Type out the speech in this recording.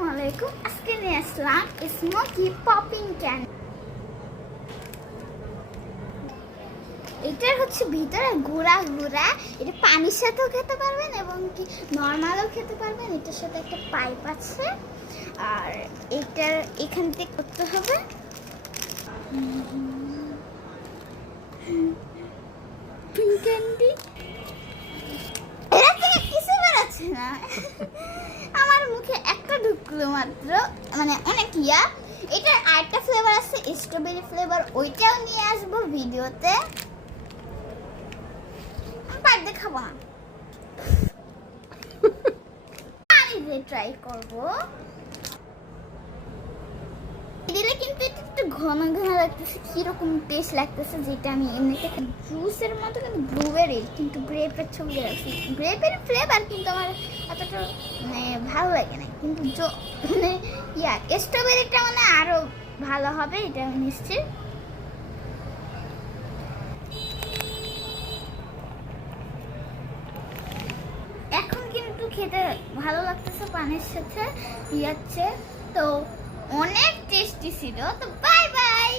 আসসালামু আলাইকুম। আজকে নিয়ে আসলাম স্মোকি পপিং ক্যান্ডি। এটার হচ্ছে ভিতরে গুঁড়া গুঁড়া। এটা পানির সাথেও খেতে পারবেন এবং কি নর্মালও খেতে পারবেন। এটার সাথে একটা পাইপ আছে আর এটার এখান থেকে করতে হবে। পিঙ্ক ক্যান্ডি কিছু বেরোচ্ছে না। আমার মুখে একটা ঢুকলো মাত্র, মানে অনেক ইয়া। এটার আরেকটা ফ্লেভার আছে স্ট্রবেরি ফ্লেভার, ওইটাও নিয়ে আসবো ভিডিওতে। বাড়িতে খাবো না, আমি ট্রাই করবো। দিলে কিন্তু এটা একটু ঘন ঘন লাগতেছে, কিরকম টেস্ট লাগতেছে, যেটা আমি এমনিতে জুসের মতো কিন্তু ব্লুবেরি কিন্তু গ্রেপের ছবি রাখছি। গ্রেপের ফ্লেভার কিন্তু আমার এতটা মানে ভালো লাগে না, কিন্তু মানে ইয়া স্ট্রবেরিটা মানে আরো ভালো হবে, এটা আমি নিশ্চিত। এখন কিন্তু খেতে ভালো লাগতেছে পানির সাথে ইয়াচ্ছে, তো অনেক টেস্টি ছিল। তো বাই বাই।